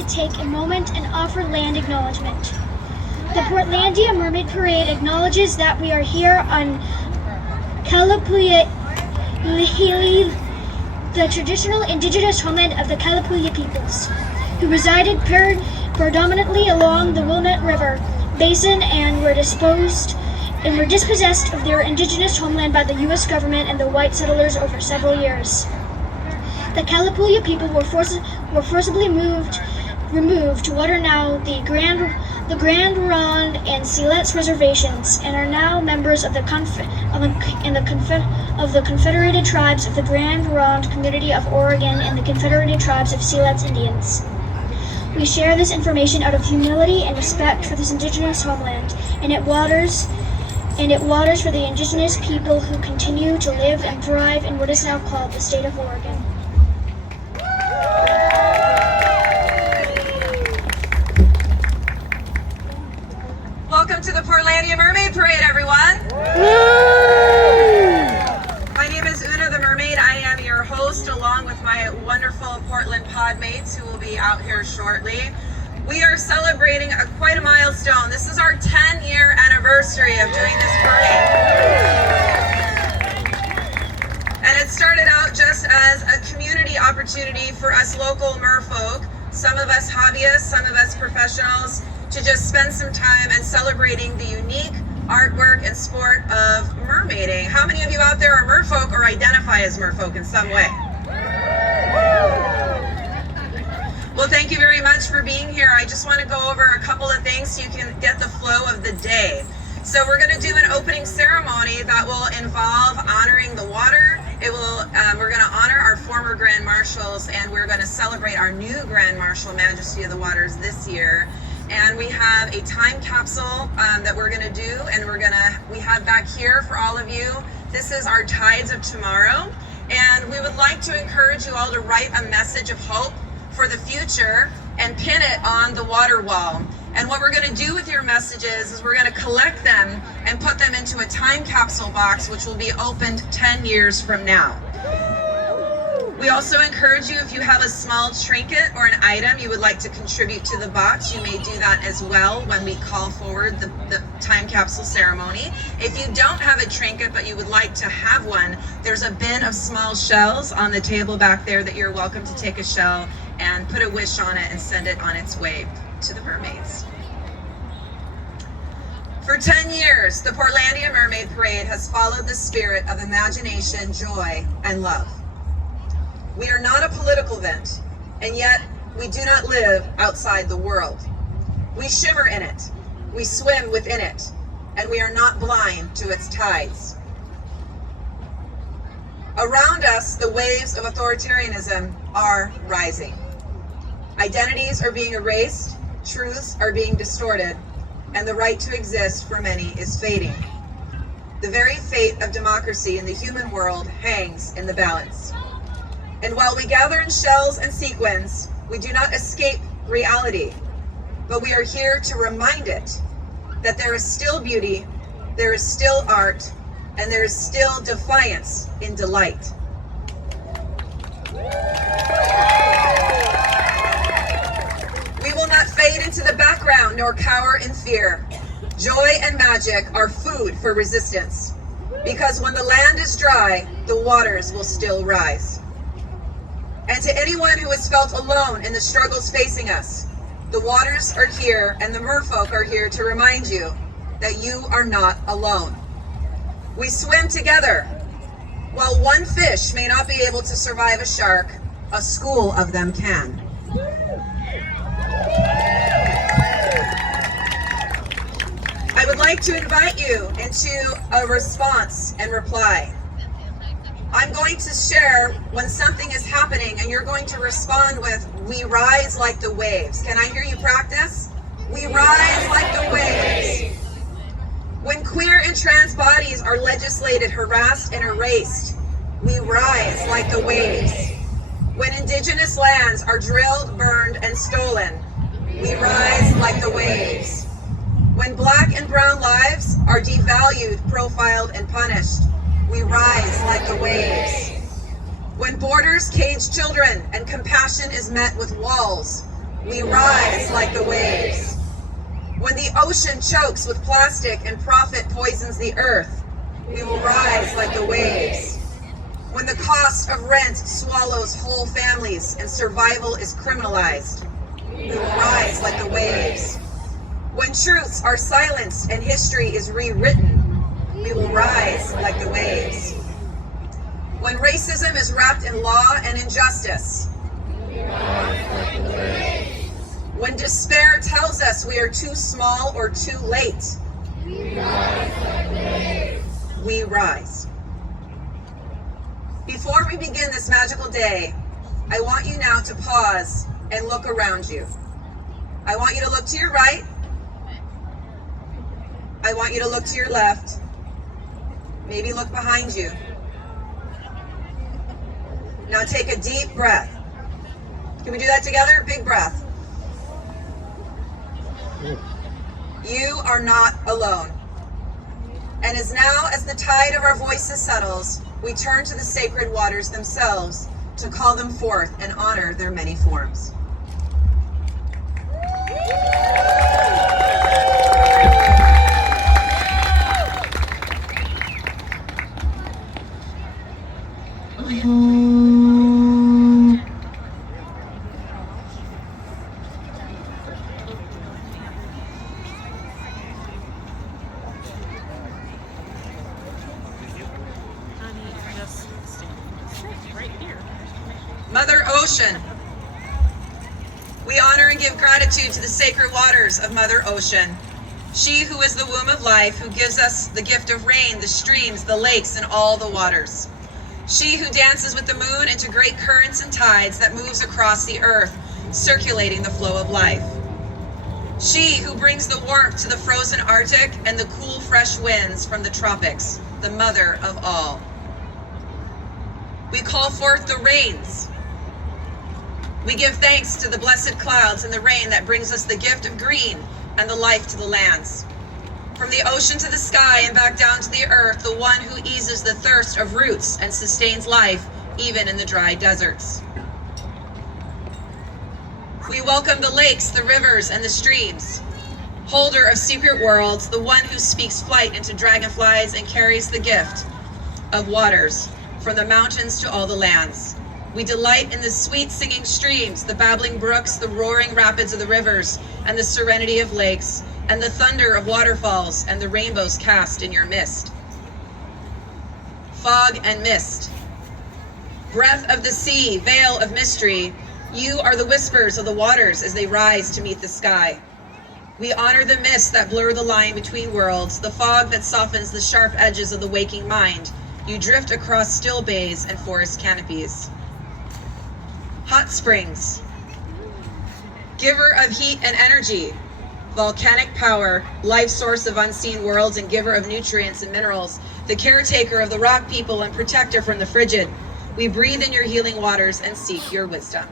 to take a moment and offer land acknowledgement. The Portlandia Mermaid Parade acknowledges that we are here on Kalapuya, the traditional indigenous homeland of the Kalapuya peoples, who resided predominantly along the Willamette River basin and were dispossessed of their indigenous homeland by the U.S. government and the white settlers over several years. The Kalapuya people were forcibly removed to what are now the Grand Ronde and Siletz reservations, and are now members of the Confederated Tribes of the Grand Ronde Community of Oregon and the Confederated Tribes of Siletz Indians. We share this information out of humility and respect for this indigenous homeland, and it waters for the indigenous people who continue to live and thrive in what is now called the state of Oregon. Welcome to the Portlandia Mermaid Parade, everyone. My name is Una the Mermaid. I am your host, along with my wonderful Portland podmates who will be out here shortly. We are celebrating quite a milestone. This is our 10-year anniversary of doing this parade. And it started out just as a community opportunity for us local merfolk, some of us hobbyists, some of us professionals, to just spend some time and celebrating the unique artwork and sport of mermaiding. How many of you out there are merfolk or identify as merfolk in some way? Well, thank you very much for being here. I just want to go over a couple of things so you can get the flow of the day. So we're going to do an opening ceremony that will involve honoring the water. We're going to honor our former Grand Marshals, and we're going to celebrate our new Grand Marshal, Majesty of the Waters, this year. And we have a time capsule that we're going to do, and we have back here for all of you. This is our Tides of Tomorrow, and we would like to encourage you all to write a message of hope for the future and pin it on the water wall. And what we're going to do with your messages is we're going to collect them and put them into a time capsule box, which will be opened 10 years from now. We also encourage you, if you have a small trinket or an item you would like to contribute to the box, you may do that as well when we call forward the time capsule ceremony. If you don't have a trinket but you would like to have one, there's a bin of small shells on the table back there that you're welcome to take a shell and put a wish on it and send it on its way to the mermaids. For 10 years, the Portlandia Mermaid Parade has followed the spirit of imagination, joy, and love. We are not a political event, and yet we do not live outside the world. We shimmer in it, we swim within it, and we are not blind to its tides. Around us, the waves of authoritarianism are rising. Identities are being erased, truths are being distorted, and the right to exist for many is fading. The very fate of democracy in the human world hangs in the balance. And while we gather in shells and sequins, we do not escape reality, but we are here to remind it that there is still beauty, there is still art, and there is still defiance in delight. We will not fade into the background nor cower in fear. Joy and magic are food for resistance, because when the land is dry, the waters will still rise. And to anyone who has felt alone in the struggles facing us, the waters are here and the merfolk are here to remind you that you are not alone. We swim together. While one fish may not be able to survive a shark, a school of them can. I would like to invite you into a response and reply. I'm going to share when something is happening and you're going to respond with, "We rise like the waves." Can I hear you practice? We rise like the waves. When queer and trans bodies are legislated, harassed, and erased, we rise like the waves. When indigenous lands are drilled, burned, and stolen, we rise like the waves. When Black and brown lives are devalued, profiled, and punished, we rise like the waves. When borders cage children and compassion is met with walls, We rise like the waves. When the ocean chokes with plastic and profit poisons the earth, we will rise like the waves. When the cost of rent swallows whole families and survival is criminalized, we will rise like the waves. When truths are silenced and history is rewritten, we will rise like the waves. When racism is wrapped in law and injustice, we rise like the waves. When despair tells us we are too small or too late, we rise like the waves. We rise. Before we begin this magical day, I want you now to pause and look around you. I want you to look to your right. I want you to look to your left. Maybe look behind you. Now take a deep breath. Can we do that together? Big breath. You are not alone. And as the tide of our voices settles, we turn to the sacred waters themselves to call them forth and honor their many forms. Mother Ocean. We honor and give gratitude to the sacred waters of Mother Ocean. She who is the womb of life, who gives us the gift of rain, the streams, the lakes, and all the waters. She who dances with the moon into great currents and tides that moves across the earth, circulating the flow of life. She who brings the warmth to the frozen Arctic and the cool, fresh winds from the tropics, the mother of all. We call forth the rains. We give thanks to the blessed clouds and the rain that brings us the gift of green and the life to the lands. From the ocean to the sky and back down to the earth, the one who eases the thirst of roots and sustains life even in the dry deserts. We welcome the lakes, the rivers, and the streams. Holder of secret worlds, the one who speaks flight into dragonflies and carries the gift of waters from the mountains to all the lands. We delight in the sweet singing streams, the babbling brooks, the roaring rapids of the rivers, and the serenity of lakes, and the thunder of waterfalls, and the rainbows cast in your mist. Fog and mist. Breath of the sea, veil of mystery, you are the whispers of the waters as they rise to meet the sky. We honor the mists that blur the line between worlds, the fog that softens the sharp edges of the waking mind. You drift across still bays and forest canopies. Hot springs. Giver of heat and energy, volcanic power, life source of unseen worlds and giver of nutrients and minerals, the caretaker of the rock people and protector from the frigid. We breathe in your healing waters and seek your wisdom.